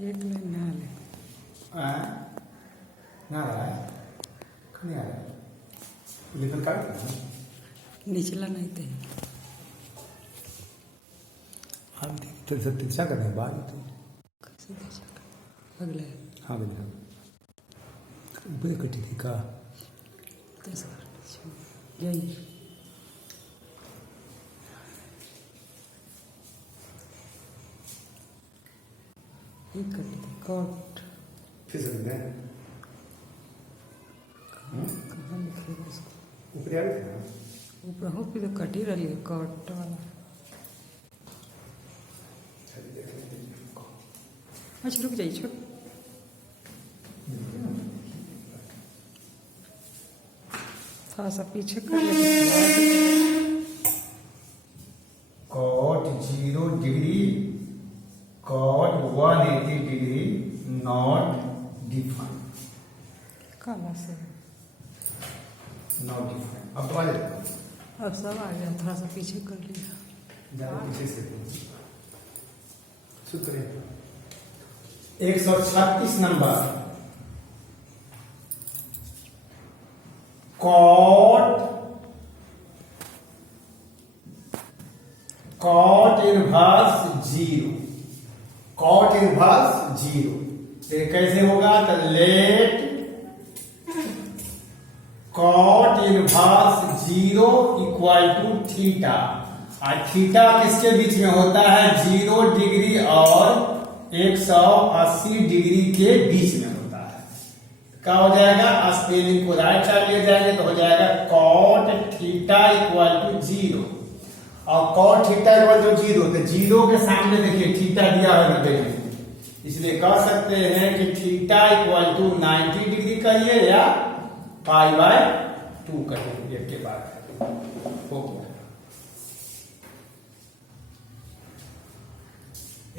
एक में ना ले ना रहा है नहीं आ रहा है लेकिन काट निचला नहीं थे हाँ तेरे से तिरछा करने के बाद तो कैसे निचला अगले हाँ भैया ऊपर कटी थी का यही एक कटी थी कट फिर से दें कहाँ लिखेगा इसको ऊपर आ रही थी ना ऊपर हो फिर तो कटी रही है कट वाला अच्छा रुक जाइए छोड़ थोड़ा सा पीछे कर ले cot 0 degree cot 180 degree not define काला से नॉट डिफाइन अब तो आ जाएगा अब सब आ गया थोड़ा सा पीछे कर लिया ज़्यादा पीछे से सूत्र 136 number cot inverse 0 cot inverse 0 तो कैसे होगा तो let cot inverse 0 equal to theta और थीटा किसके बीच में होता है 0 डिग्री और 180 डिग्री के बीच में होता है क्या हो जाएगा स्पेलिंग को राइट साइड ले जाएंगे तो हो जाएगा कॉट थीटा इक्वल टू 0 और कॉट थीटा इक्वल टू 0 तो 0 के सामने देखिए थीटा दिया है 90 डिग्री इसलिए कह सकते हैं कि थीटा इक्वल टू 90 डिग्री कहिए या पाई बाय 2 कहिए एक के बाद हो गया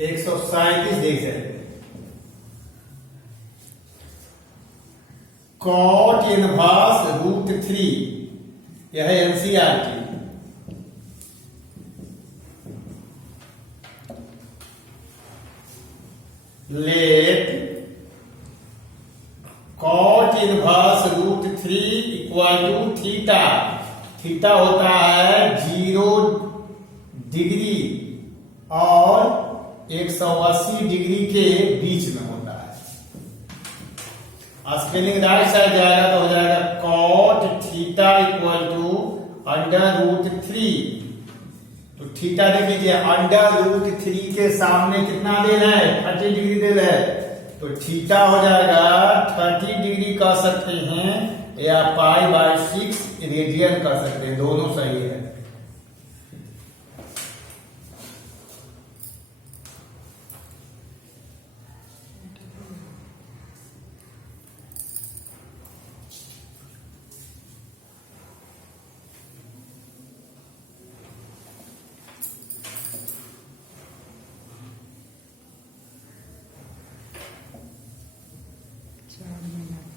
137 देख सकते कॉट इनवर्स √3 यह है NCERT let cot inverse √3 equal to theta theta होता है 0 डिग्री और 180 डिग्री के बीच में होता है स्पेलिंग राइट साइड जाएगा तो हो जाएगा कॉट थीटा इक्वल टू √3 तो थीटा देख लीजिए √3 के सामने कितना देना है 30 डिग्री देना है तो थीटा हो जाएगा 30 डिग्री कह सकते हैं या पाई बाय 6 रेडियन कह सकते हैं दोनों सही है चार मिनट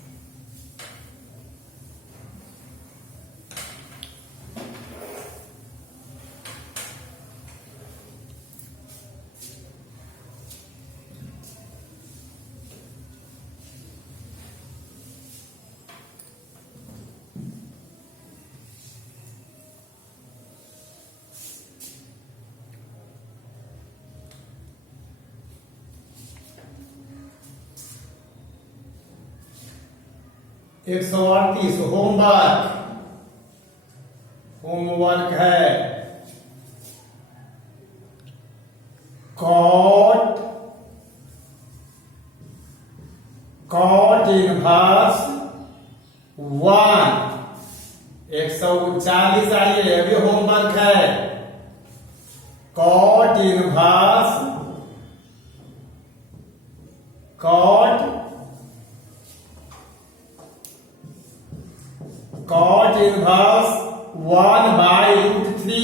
138 होमवर्क है कॉट इनवर्स 1 139 आइए अभी होमवर्क है कॉट इनवर्स इनवर्स 1/√3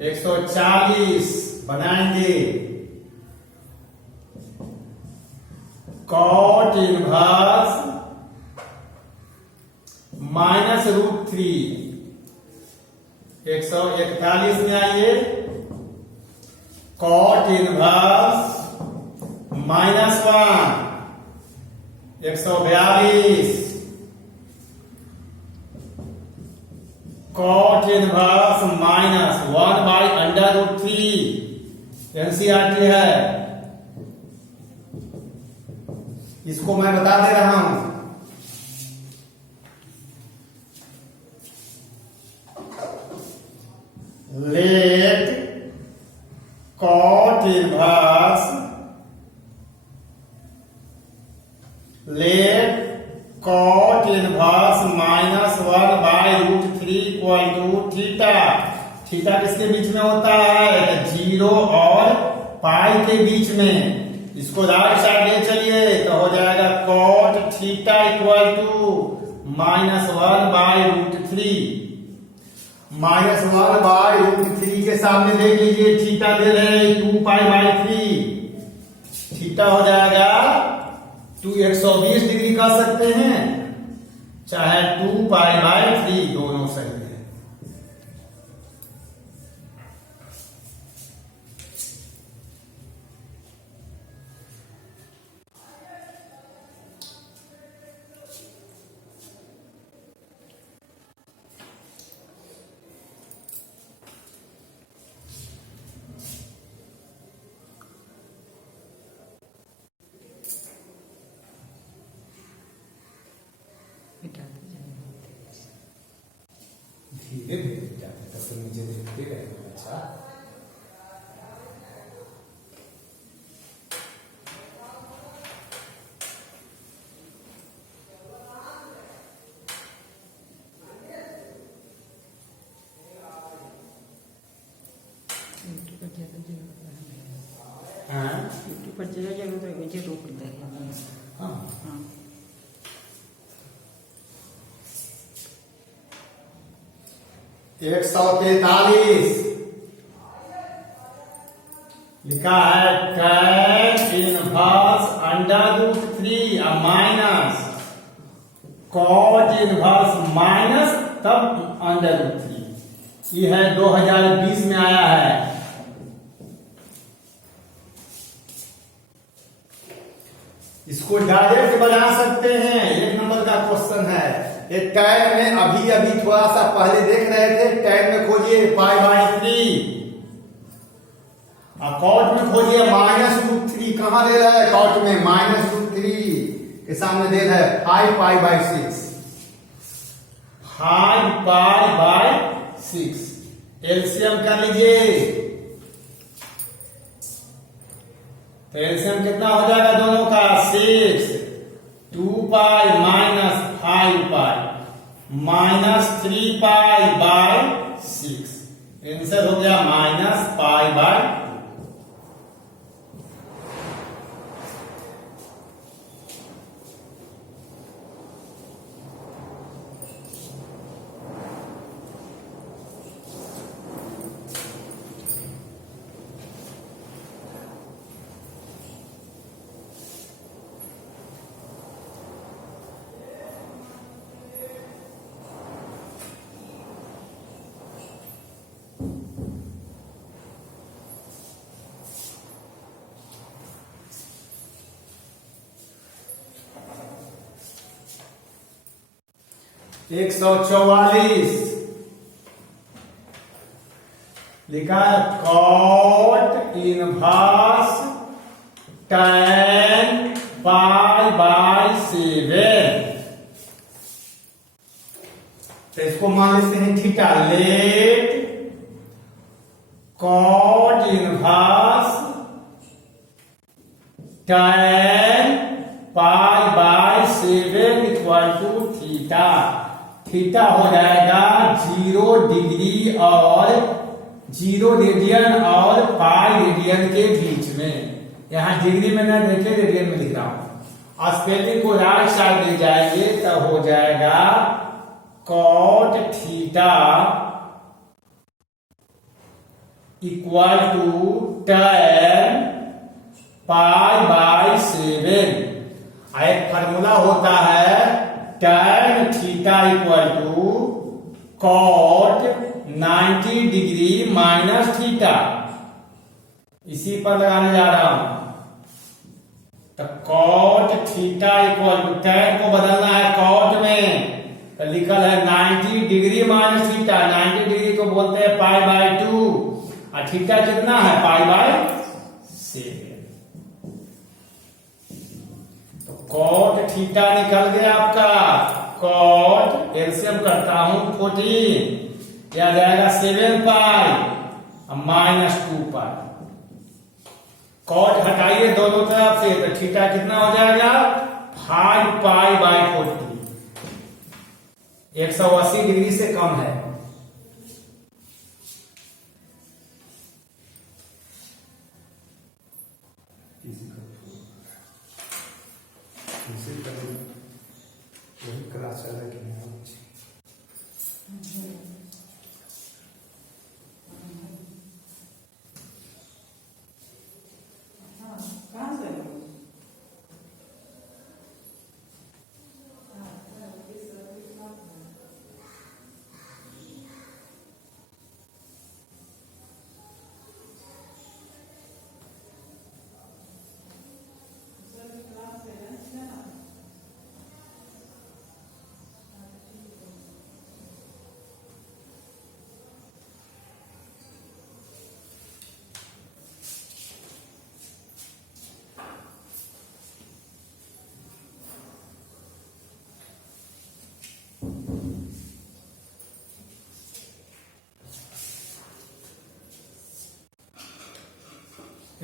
140 बनाएंगे कॉट इनवर्स -√3 141 में आइए cot inverse -1 142 cot inverse -1/√3 NCERT है, इसको मैं बता दे रहा हूं। Let cot inverse -1/√3 equal to theta. Theta किसके बीच में होता है? 0 और पाई के बीच में। इसको राइट साइड ले चलिए तो हो जाएगा cot थीटा इक्वल टू -1/√3। -1/√3 के सामने देख लीजिए थीटा दे रहे 2π/3। थीटा हो जाएगा 120 डिग्री कर सकते हैं, चाहे 2π/3, दोनों सही है। मिटा दीजिए। धीरे धीरे जाते तब तो नीचे देखते रहेंगे। अच्छा, यूट्यूब पर ज़्यादा जरूरत है। हाँ यूट्यूब पर ज़्यादा जरूरत है, मुझे रोक देता है। हाँ, हाँ 143 लिखा है tan inverse √3 minus cot inverse minus तब √3। ये है 2020 में आया है। इसको डायरेक्ट बना सकते हैं, 1 नंबर का क्वेश्चन है। ये tan में अभी थोड़ा सा पहले देख रहे थे, tan में खोजिए π/3 और cot में खोजिए -√3। कहां दे रहा है? cot में -√3 के सामने दे रहा है 5π/6। 5π/6 एलसीएम कर लीजिए तो एलसीएम कितना हो जाएगा दोनों का? 6 2π -5π -3π/6। आंसर हो गया -π/। एक 144 लिखा है cot इनवर्स tan π/7। तो इसको मान लेते हैं theta. Let cot inverse tan π/7 equal to theta. Theta हो जाएगा 0 डिग्री और 0 रेडियन और पाई रेडियन के बीच में। यहां डिग्री में ना देखे, रेडियन में लिख रहा हूं। स्पेलिंग को राइट साइड ले जाएंगे तो हो जाएगा cot theta equal to tan π/7। एक फार्मूला होता है tan theta equal to cot 90 degree minus theta. इसी पर लगाने जा रहा हूं। तो cot theta equal to tan को बदलना है कॉट में, तो लिखल है 90 डिग्री माइनस थीटा। 90 डिग्री को बोलते हैं पाई बाय 2 और थीटा कितना है पाई बाय 7। तो कॉट थीटा निकल गया आपका, कॉट एलसीएम करता हूं 14 या जाएगा 7 पाई माइनस 2 पाई। कॉट हटाइए दोनों तरफ से तो थीटा कितना हो जाएगा 5 पाई बाय 40, 180 डिग्री से कम है। क्लास चला कि नहीं कहाँ से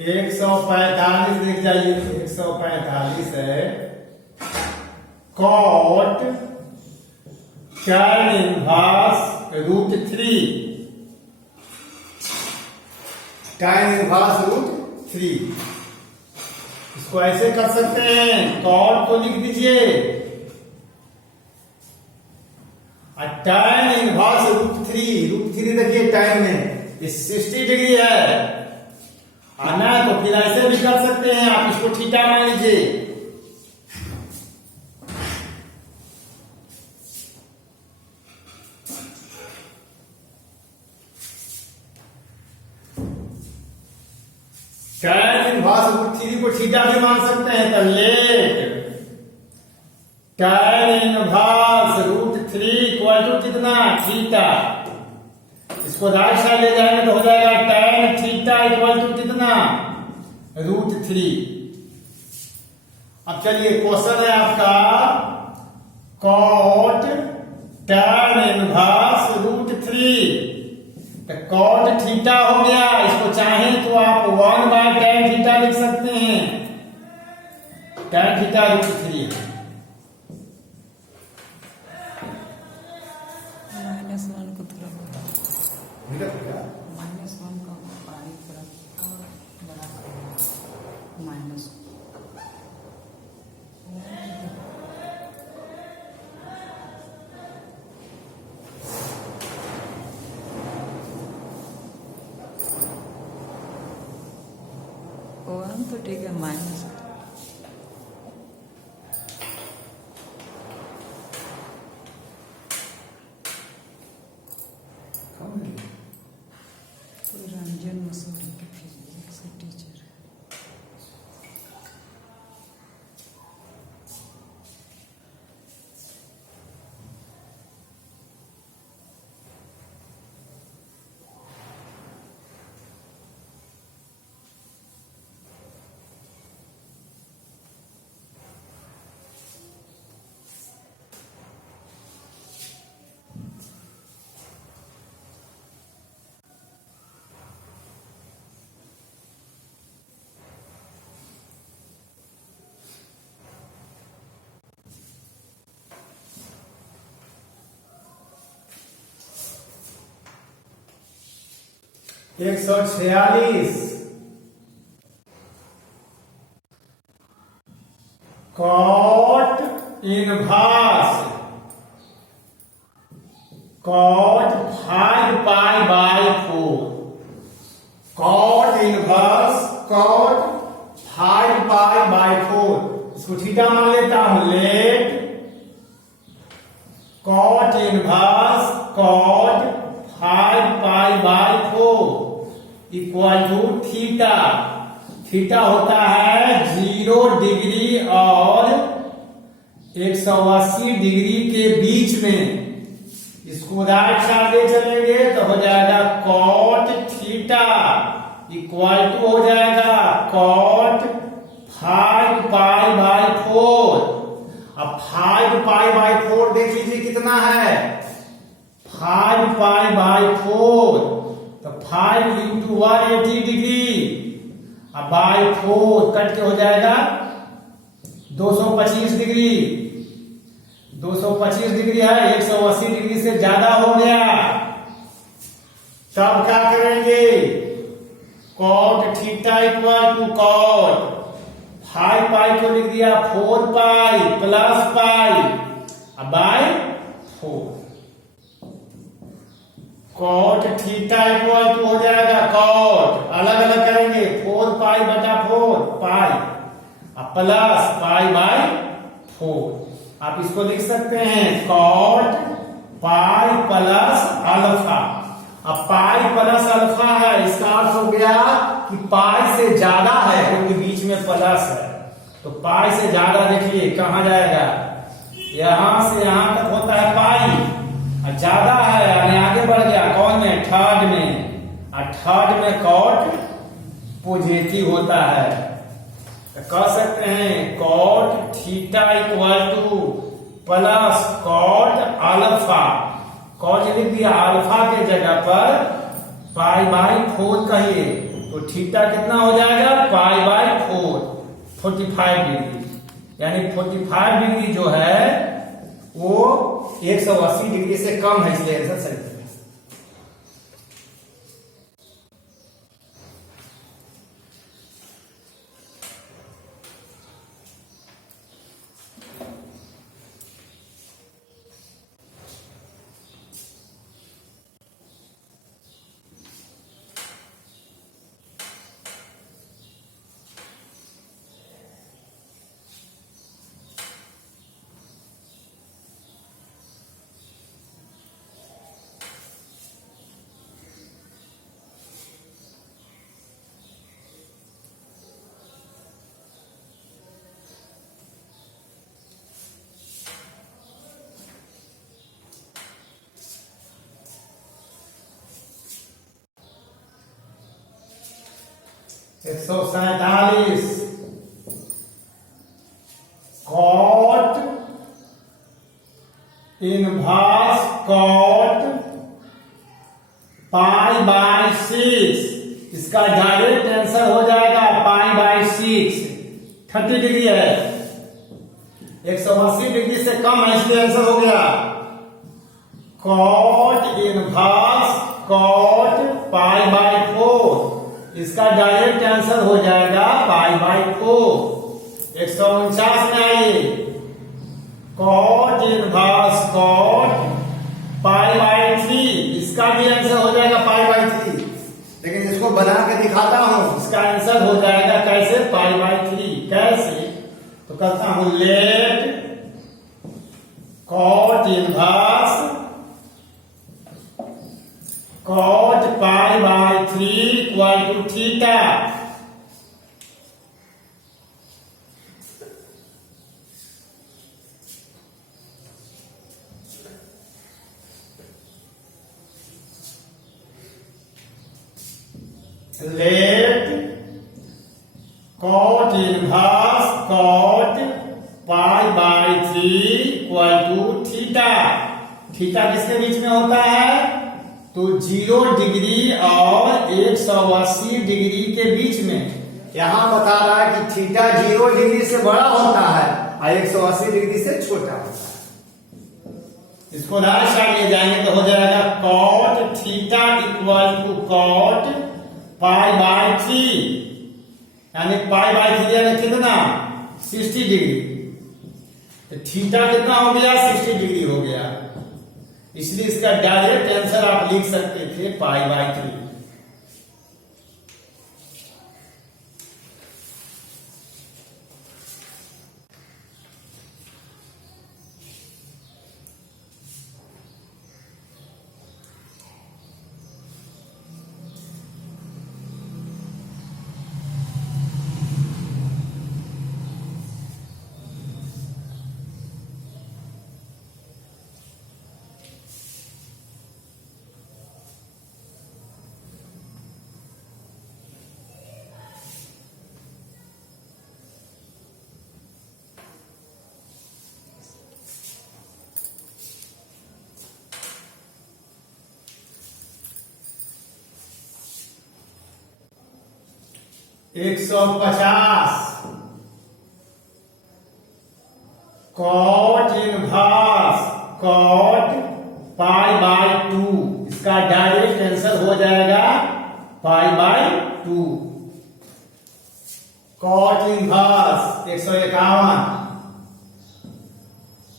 एक 145 लिख जाइए, 145 है cot tan inverse root 3, tan inverse root 3। इसको ऐसे कर सकते हैं, कॉट को लिख दीजिए और tan इनवर्स रूट 3 देखिए tan में ये 60 डिग्री है आना, तो फिर ऐसे भी कर सकते हैं आप, इसको थीटा मान लीजिए। tan इनवर्स रूट 3 को थीटा भी मान सकते हैं, तो let tan inverse root 3 equal to कितना थीटा। इसको राइट साइड ले जाएंगे तो हो जाएगा tan थीटा इक्वल टू कितना रूट 3। अब चलिए क्वेश्चन है आपका कॉट tan इनवर्स रूट 3, तो कॉट थीटा हो गया। इसको चाहें तो आप 1 बाय tan थीटा लिख सकते हैं, tan थीटा रूट 3 है। -1 को थोड़ा -1 का पानी थोड़ा और बड़ा माइनस वन तो ठीक है, माइनस रंजन मसूरी के फिजिक्स के टीचर है। एक 146 cot inverse cot 5 pi by 4, cot inverse cot 5 pi by 4। इसको थीटा मान लेता हूं, let cot inverse cot 5 pi by 4 equal to theta. Theta होता है 0 डिग्री और 180 डिग्री के बीच में। इसको राइट साइड ले चलेंगे तो हो जाएगा कॉट थीटा इक्वल टू हो जाएगा कॉट 5 पाई बाई 4। अब 5 पाई बाई 4 देख लीजिए कितना है 5 पाई बाई 4, तो 5 इंटू 180 डिग्री, अब बाई 4 कट के हो जाएगा 225 डिग्री। 225 डिग्री है, 180 डिग्री से ज्यादा हो गया। तब क्या करेंगे cot theta equal to cot 5 pi को लिख दिया 4 पाई प्लस पाई अब by 4। Cot theta equal to हो जाएगा कॉट अलग अलग करेंगे 4 पाई बटा 4 पाई अब प्लस पाई बाय 4। आप इसको लिख सकते हैं कॉट पाई प्लस अल्फा। अब पाई प्लस अल्फा है, इसका अर्थ हो गया कि पाई से ज्यादा है क्योंकि बीच में प्लस है, तो पाई से ज्यादा देखिए कहां जाएगा, यहां से यहां तक होता है पाई, ज्यादा है यानी आगे बढ़ गया कौन में थर्ड में, और थर्ड में कॉट पॉजिटिव होता है। तो कह सकते हैं cot theta equal to plus cot alpha. Cot लिख दिया अल्फा के जगह पर पाई बाई 4 कहिए तो थीटा कितना हो जाएगा पाई बाई 4 45 डिग्री, यानी 45 डिग्री जो है वो 180 डिग्री से कम है, इसलिए आंसर सही है। एक 147 cot inverse cot pi by 6, इसका डायरेक्ट आंसर हो जाएगा पाई बाई 6 30 डिग्री है, 180 डिग्री से कम है इसलिए आंसर हो गया cot inverse cot pi by 4, इसका डायरेक्ट आंसर हो जाएगा पाई बाई 4। 149 में आइए cot inverse cot pi by 3, इसका भी आंसर हो जाएगा पाई बाई 3, लेकिन इसको बना के दिखाता हूं, इसका आंसर हो जाएगा कैसे पाई बाई 3। कैसे तो कहता हूं let cot inverse cot pi by 3 equal to theta. Let cot inverse cot pi by 3 equal to theta. Theta किसके बीच में होता है तो 0 डिग्री और 180 डिग्री के बीच में। यहां बता रहा है कि थीटा 0 डिग्री से बड़ा होता है और 180 डिग्री से छोटा होता है। इसको राइट साइड ले जाएंगे तो हो जाएगा cot theta equal to cot pi by 3, यानी पाई बाई 3 यानी कितना 60 डिग्री, तो थीटा कितना हो गया 60 डिग्री हो गया, इसलिए इसका डायरेक्ट आंसर आप लिख सकते थे pi by 3। 150 cot inverse cot pi by 2, इसका डायरेक्ट आंसर हो जाएगा pi by 2। Cot inverse 151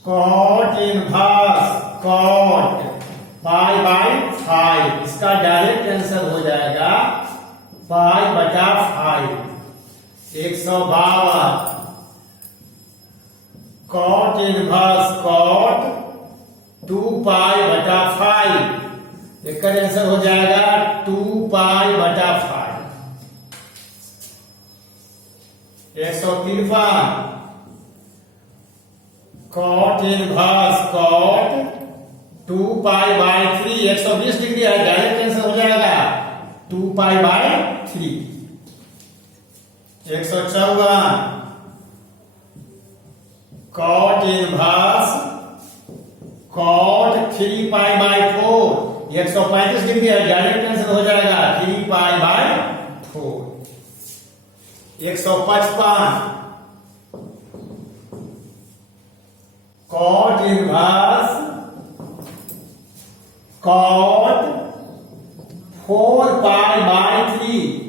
cot inverse cot pi by 5, इसका डायरेक्ट आंसर हो जाएगा पाई बटा 5। 152 कॉट इनवर्स कॉट 2 पाई बटा 5, इसका आंसर हो जाएगा 2 पाई बटा 5। 153 cot inverse cot 2 pi by 3, 120 degree है, डायरेक्ट आंसर हो जाएगा 2 pi by 3। 154 cot inverse cot 3 pi by 4, 135 degree है, डायरेक्ट आंसर हो जाएगा 3 pi by 4। 155 cot inverse cot 4 pi by 3,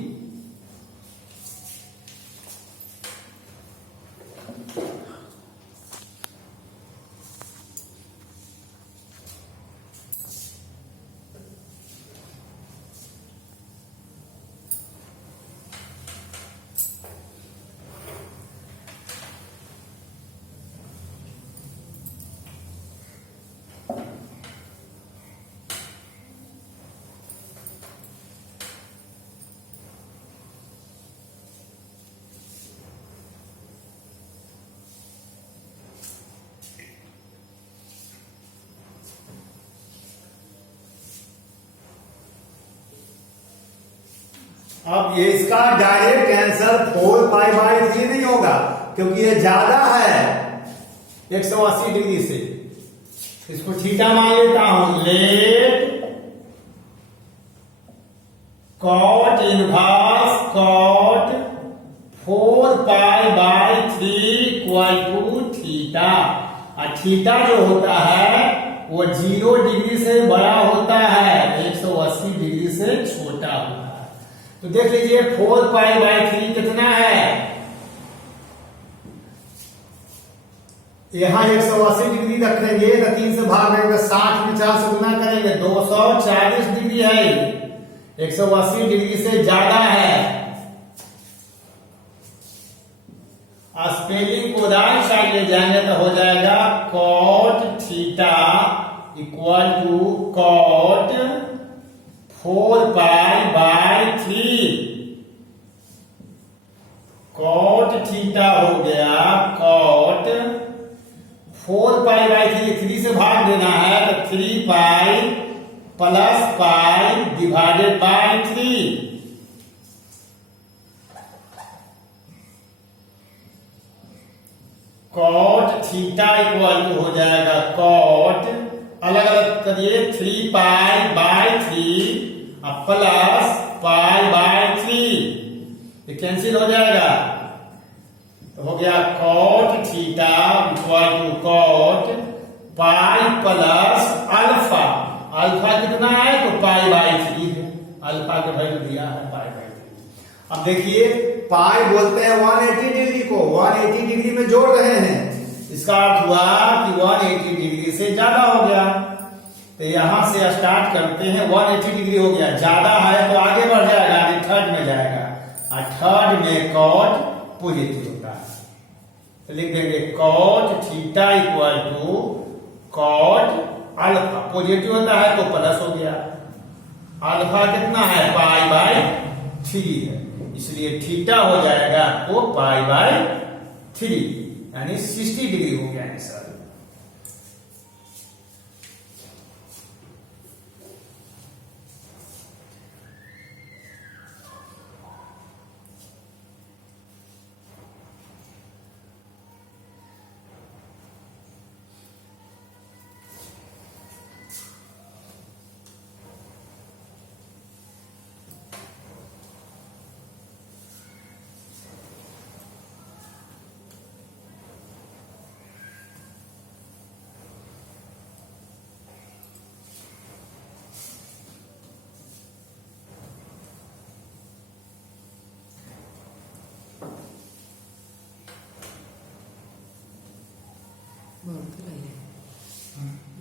अब ये इसका डायरेक्ट आंसर 4 पाई बाय 3 नहीं होगा, क्योंकि ये ज्यादा है 180 डिग्री से। इसको थीटा मान लेता हूं। Let cot inverse cot 4 pi by 3 equal to theta. और थीटा जो होता है वो 0 डिग्री से बड़ा होता है, 180 डिग्री से छोटा होता है। तो देख लीजिए 4 पाई बाय 3 कितना है, यहां 180 डिग्री रखेंगे तो 3 से भाग देंगे, 60 में 4 से गुना करेंगे 240 डिग्री है, 180 डिग्री से ज्यादा है। स्पेलिंग को राइट साइड ले जाएंगे तो हो जाएगा cot theta equal to cot 4 pi by 3। Cot theta हो गया कॉट 4 पाई बाय 3, 3 से भाग देना है तो 3 pi plus pi divided by 3। Cot theta equal to हो जाएगा कॉट, अलग अलग करिए, 3 pi by 3 plus pi by 3, ये कैंसिल हो जाएगा तो हो गया cot theta equal to cot pi plus alpha. Alpha कितना है तो पाई बाय 3 है, अल्फा का वैल्यू दिया है पाई बाय 3। अब देखिए पाई बोलते हैं 180 डिग्री को, 180 डिग्री में जोड़ रहे हैं, इसका अर्थ हुआ कि 180 डिग्री से ज्यादा हो गया। तो यहां से स्टार्ट करते हैं, 180 डिग्री हो गया, ज्यादा है तो आगे बढ़ जाएगा, आगे थर्ड में जाएगा, और थर्ड में कॉट पॉजिटिव होता है तो लिख देंगे cot theta equal to cot alpha, positive होता है तो प्लस हो गया, अल्फा कितना है पाई बाय 3 है, इसलिए थीटा हो जाएगा आपको पाई बाय 3, यानी 60 डिग्री हो गया आंसर। बोलते रहिए,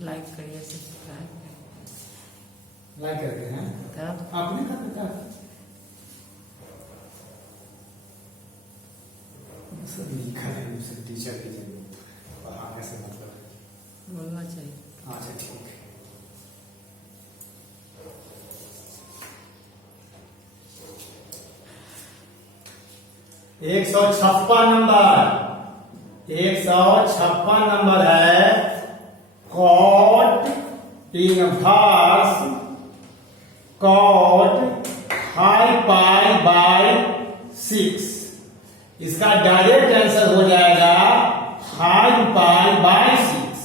लाइक करिए, सब्सक्राइब करिए। लाइक करते हैं तब आपने कहा सब लिखा है मुझसे टीचर के लिए पढ़ाने से मतलब है। बोलना चाहिए। अच्छा ठीक है। एक 156 नंबर है cot inverse cot 5 pi bye 6। इसका डायरेक्ट आंसर हो जाएगा 5 पाई बाय 6,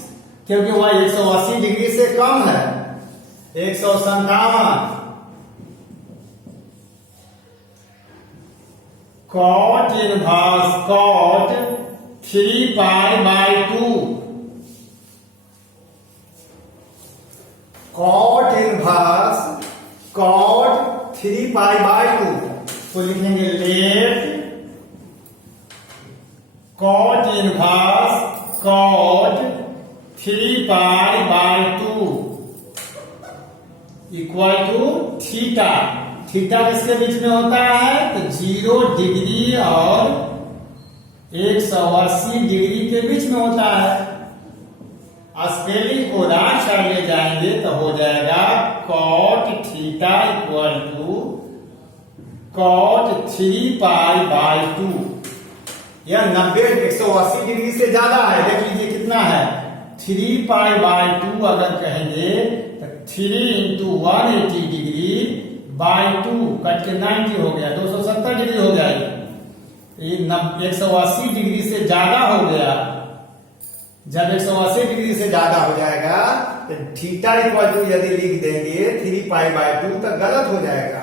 क्योंकि वह 180 डिग्री से कम है। 157 cot inverse cot 3 pi by 2। cot inverse cot 3 pi by 2, तो लिखेंगे let cot inverse cot 3 pi by 2 equal to theta. Theta किसके बीच में होता है? तो 0 डिग्री और 180 डिग्री के बीच में होता है। स्पेलिंग को राइट साइड ले जाएंगे तो हो जाएगा cot theta equal to cot 3 pi by 2। यह 180 डिग्री से ज्यादा है। देख लीजिए कितना है, 3 पाई बाय 2 अगर कहेंगे तो 3 इंटू 180 डिग्री बाय 2 कट के 90 हो गया, 270 डिग्री हो गया। ये 180 डिग्री से ज्यादा हो गया। जब 180 डिग्री से ज्यादा हो जाएगा तो थीटा इक्वल टू यदि लिख देंगे 3 पाई बाय 2 तो गलत हो जाएगा,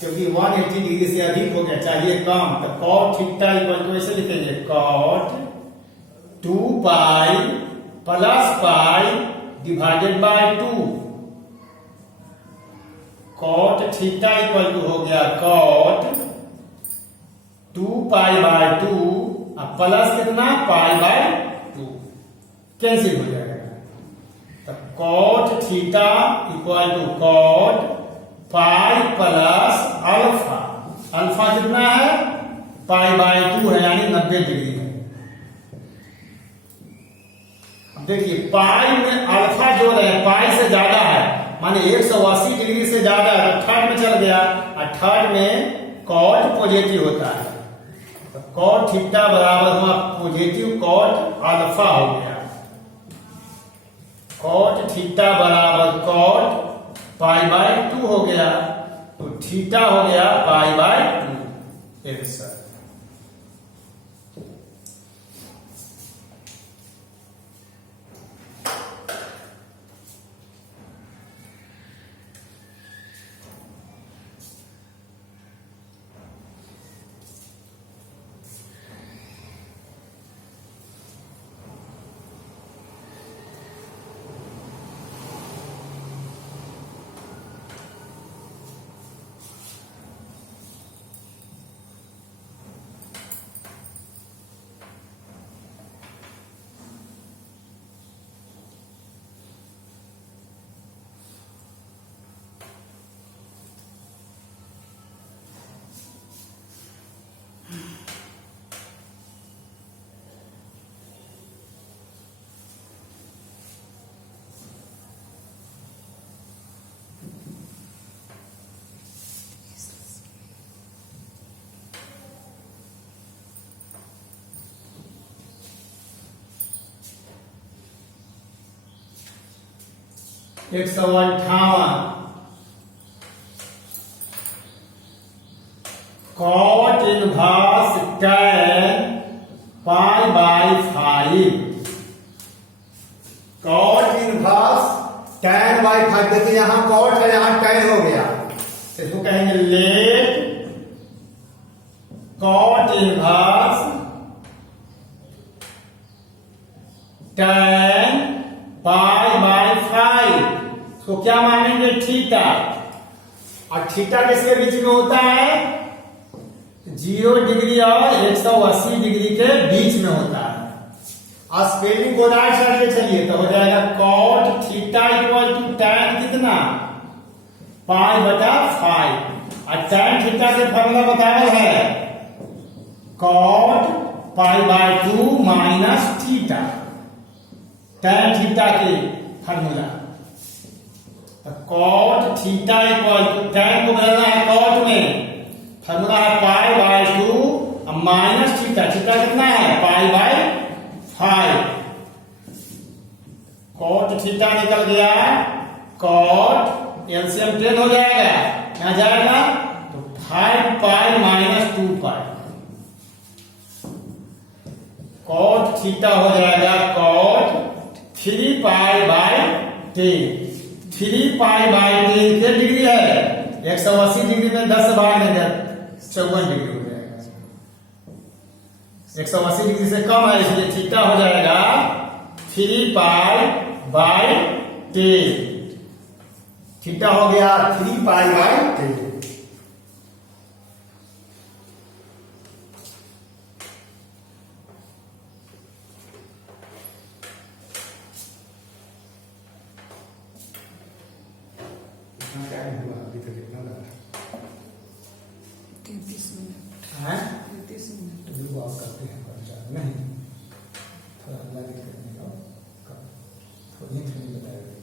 क्योंकि 180 डिग्री से अधिक हो गया, चाहिए कम। तो cot थीटा इक्वल टू ऐसे लिखेंगे cot 2 pi plus pi divided by 2। cot theta equal to हो गया cot 2 पाई बाय 2 और प्लस कितना पाई बाय 2, कैंसिल हो जाएगा। तो cot theta equal to cot pi plus alpha. Alpha कितना है? पाई बाय 2 है, यानी 90 डिग्री है। अब देखिए पाई में अल्फा जो है पाई से ज्यादा है, माने 180 डिग्री से ज्यादा है, तो थर्ड में चल गया, और थर्ड में cot पॉजिटिव होता है। तो cot थीटा बराबर हुआ पॉजिटिव cot अल्फा हो गया। cot थीटा बराबर cot पाई बाय 2 हो गया, तो थीटा हो गया पाई बाय 2। आंसर एक 158 cot inverse tan pi by 5। cot inverse tan by 5। देखिए यहां cot है, यहां tan हो गया, इसको कहेंगे let cot inverse tan pi by 5 को क्या मानेंगे? थीटा। और थीटा किसके बीच में होता है? 0 डिग्री और 180 डिग्री के बीच में होता है। स्पेलिंग को राइट साइड ले चलिए तो हो जाएगा cot theta equal to tan कितना पाई बटा 5 और टैन थीटा के फॉर्मूला बताया है cot pi by 2 minus theta tan theta के formula cot theta equal to tan को बदलना है कॉट में फॉर्मूला है pi by 2 minus theta theta कितना है पाई बाय 5 कॉट थीटा निकल गया कॉट एलसीएम 10 हो जाएगा यहां जाएगा तो 5 pi minus 2 pi cot theta हो जाएगा cot 3 pi by 10 3 pi by 10 क्या डिग्री है 180 डिग्री में 10 से भाग देंगे 54 डिग्री हो जाएगा 180 डिग्री से कम है इसलिए थीटा हो जाएगा 3 पाई बाय 10 थीटा हो गया 3 पाई बाय 10 तैंतीस मिनट हैं 33 मिनट जो आप करते हैं परेशान नहीं थोड़ा अल्लाह की करने का थोड़ी थोड़ी बताया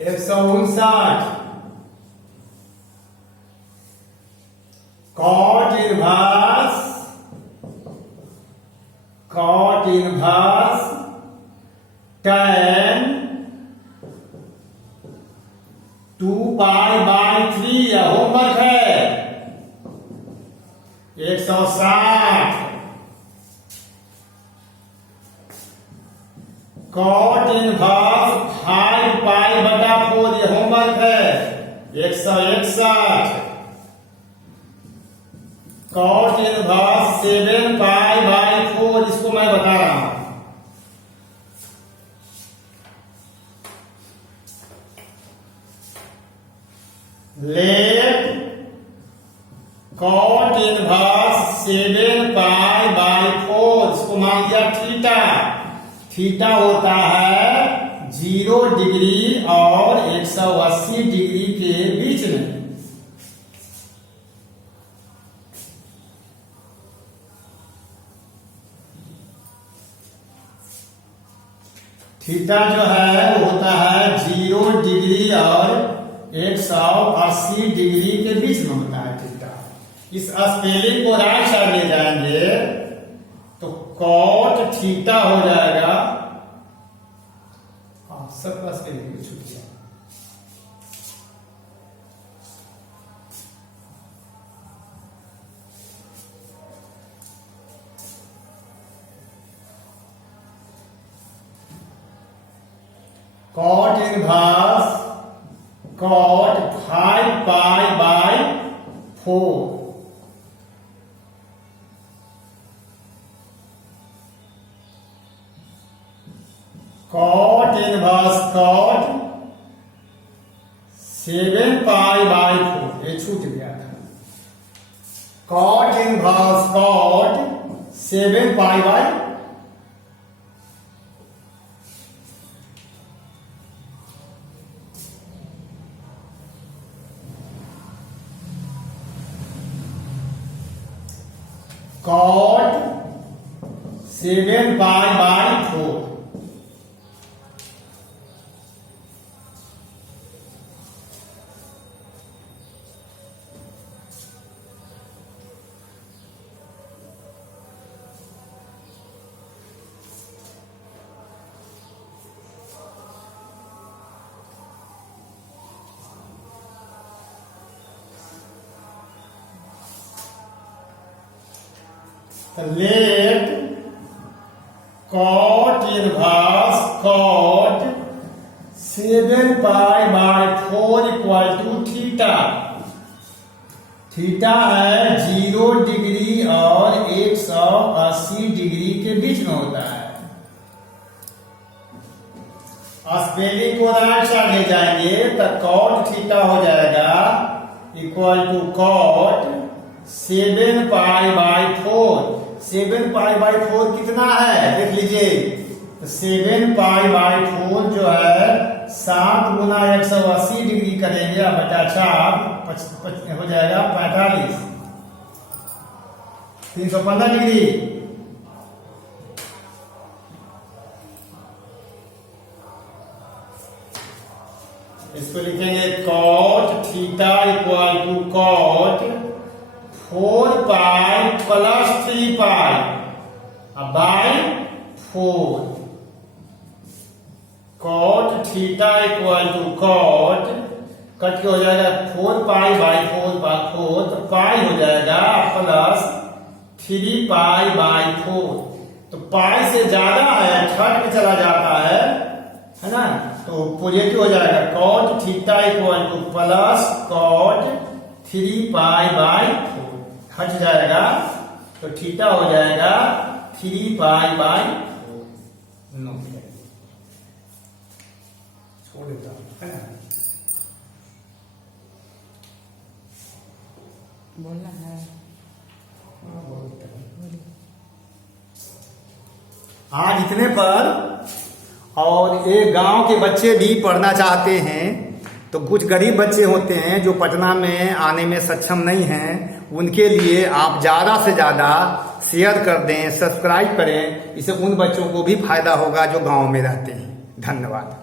एक सौ 59 cot inverse tan 2 pi by 3 यह होमवर्क है 160 कॉट इनवर्स 5 पाई बटा 4 ये होमवर्क है 161 कॉट इनवर्स 7 पाई बाय 4 इसको मैं बता रहा हूं let cot inverse 7 pi by 4 इसको मान लिया थीटा थीटा होता है 0 डिग्री और 180 डिग्री के बीच में थीटा जो है वो होता है 0 डिग्री और 180 डिग्री के बीच में होता है थीटा इस स्पेलिंग को राइट साइड ले जाएंगे तो कॉट थीटा हो जाएगा सबका स्पेलिंग छूट गया cot inverse cot 5 pi by 4 cot inverse cot 7 pi by 4 ये छूट गया था cot inverse cot 7 pi by cot 7 pi by 4 1 तो let cot inverse cot 7 pi by 4 equal to theta. Theta है 0 डिग्री और 180 डिग्री के बीच में होता है। स्पेलिंग को राइट साइड ले जाएंगे तो कॉट थीटा हो जाएगा equal to cot 7 pi by 4। 7 pi by 4 कितना है देख लीजिए। तो 7 पाई बाय 4 जो है 7 गुना 180 डिग्री करेंगे बटा 4 हो जाएगा 45 315 डिग्री। इसको लिखेंगे cot theta equal to cot 4 pi plus 3 pi by 4। Cot theta equal to cot कट के हो जाएगा 4 पाई बाय 4 तो पाई हो जाएगा प्लस 3 पाई बाय 4। तो पाई से ज्यादा है छठ में चला जाता है ना, तो पॉजिटिव हो जाएगा। Cot theta equal to plus cot 3 pi by 4 हट जाएगा तो थीटा हो जाएगा 3 पाई बाय 4। छोड़ देता है ना, बोलना है। आज इतने पर। और ये गांव के बच्चे भी पढ़ना चाहते हैं तो कुछ गरीब बच्चे होते हैं जो पटना में आने में सक्षम नहीं हैं, उनके लिए आप ज्यादा से ज्यादा शेयर कर दें, सब्सक्राइब करें। इससे उन बच्चों को भी फायदा होगा जो गांव में रहते हैं। धन्यवाद।